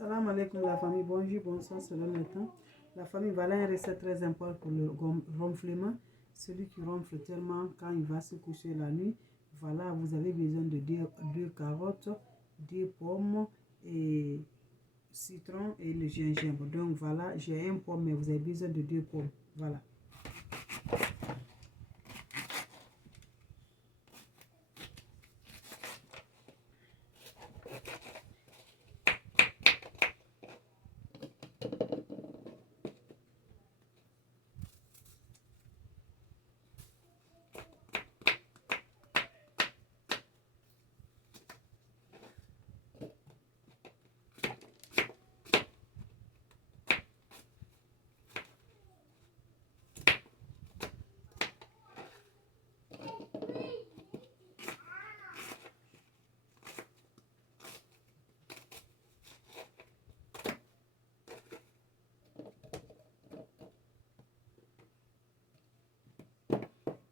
Salam alaikum la famille, bonjour, bonsoir selon le temps. La famille, voilà une recette très importante pour le ronflement. Celui qui ronfle tellement quand il va se coucher la nuit. Voilà, vous avez besoin de deux carottes, 2 pommes et citron et le gingembre. Donc voilà, j'ai 1 pomme, mais vous avez besoin de 2 pommes. Voilà.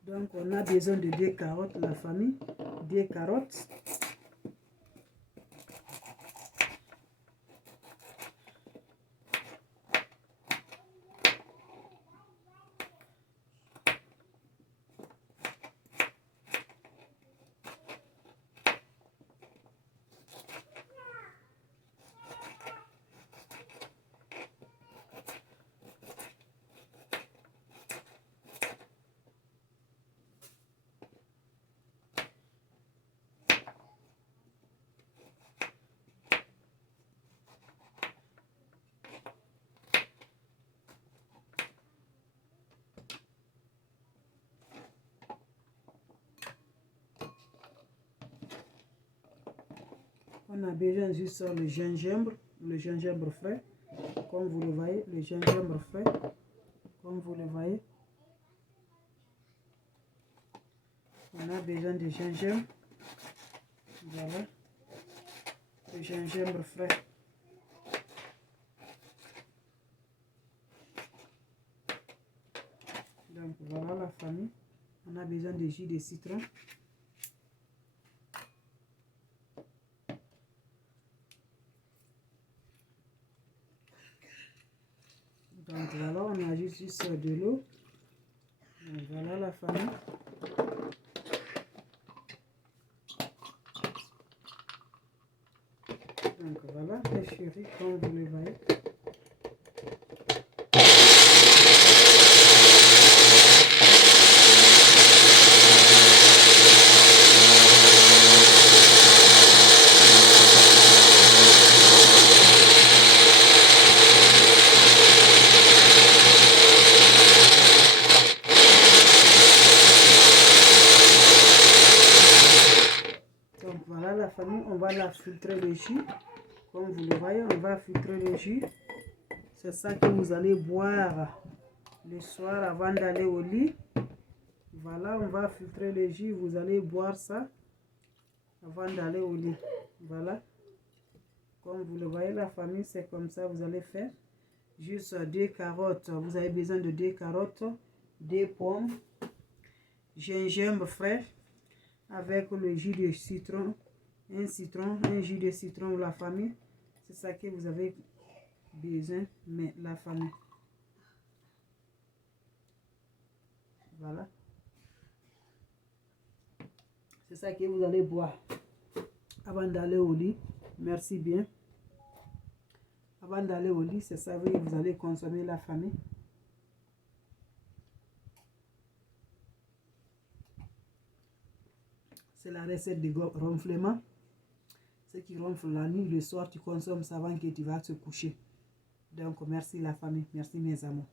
Donc, on a besoin de 2 carottes, la famille. 2 carottes. On a besoin juste le gingembre frais, comme vous le voyez, le gingembre frais, comme vous le voyez. On a besoin de gingembre, voilà, le gingembre frais. Donc voilà la famille, on a besoin de jus de citron. Donc voilà, on ajoute juste de l'eau. Voilà la famille. Donc voilà, les chéris, comme vous le voyez. Donc voilà la famille, on va la filtrer le jus. Comme vous le voyez, on va filtrer le jus. C'est ça que vous allez boire le soir avant d'aller au lit. Voilà, on va filtrer le jus. Vous allez boire ça avant d'aller au lit. Voilà. Comme vous le voyez, la famille, c'est comme ça vous allez faire. Juste 2 carottes. Vous avez besoin de 2 carottes, 2 pommes, gingembre frais avec le jus de citron. Un jus de citron, la famille. C'est ça que vous avez besoin, mais la famille. Voilà. C'est ça que vous allez boire avant d'aller au lit. Merci bien. Avant d'aller au lit, c'est ça que vous allez consommer, la famille. C'est la recette de ronflement. Ceux qui ronflent la nuit, le soir, tu consommes ça avant que tu vas te coucher. Donc, merci la famille. Merci mes amours.